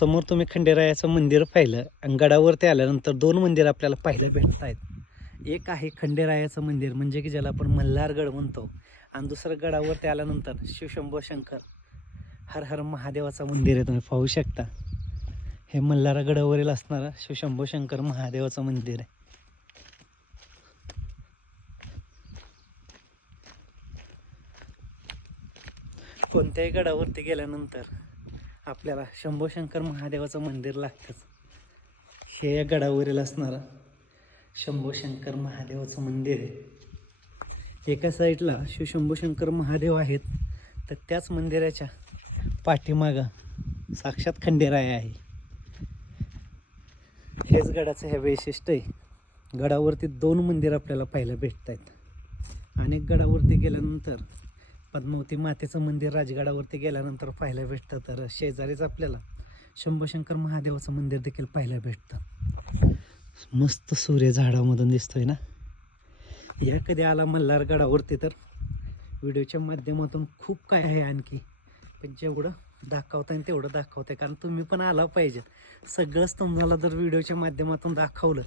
समोर तुम्ही खंडेरायाचं मंदिर पाहिलं आणि गडावरती आल्यानंतर दोन मंदिर आपल्याला पाहायला भेटत आहेत. एक आहे खंडेरायाचं मंदिर म्हणजे की ज्याला आपण मल्हारगड म्हणतो, आणि दुसरं गडावरती आल्यानंतर शिवशंभो शंकर हर हर महादेवाचं मंदिर आहे. तुम्ही पाहू शकता हे मल्हारगडावरील असणारं शिवशंभो शंकर महादेवाचं मंदिर आहे. कोणत्याही गडावरती गेल्यानंतर आपल्याला शंभो शंकर महादेवाचं मंदिर लागतंच. हे या गडावरील असणारं शंभो शंकर महादेवाचं मंदिर आहे. एका साईडला शिवशंभो शंकर महादेव आहेत, तर त्याच मंदिराच्या पाठीमागं साक्षात खंडेराय आहे. हेच गडाचं हे वैशिष्ट्य आहे. गडावरती दोन मंदिर आपल्याला पाहायला भेटत आहेत. अनेक गडावरती गेल्यानंतर पद्मावती मातेचं मंदिर राजगडावरती गेल्यानंतर पाहायला भेटतं, तर शेजारीच आपल्याला शंभो शंकर महादेवाचं मंदिर देखील पाहायला भेटतं. मस्त सूर्य झाडामधून दिसतोय ना. या कधी आला मल्हारगडावरती तर व्हिडिओच्या माध्यमातून खूप काय आहे आणखी, पण जेवढं दाखवता येईल तेवढं दाखवते, कारण तुम्ही पण आला पाहिजे. सगळंच तुम्हाला जर व्हिडिओच्या माध्यमातून दाखवलं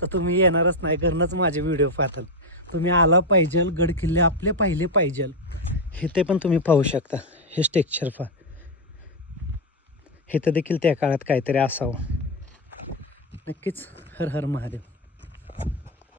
तर तुम्ही येणारच नाही, घरनंच माझे व्हिडिओ पाहताल. तुम्ही आला पाहिजे, गड किल्ले आपले पाहिले पाहिजे. हे ते पण तुम्ही पाहू शकता. हे स्ट्रक्चर पहा, हे तर देखील त्या काळात काहीतरी असावं. नक्कीच हर हर महादेव.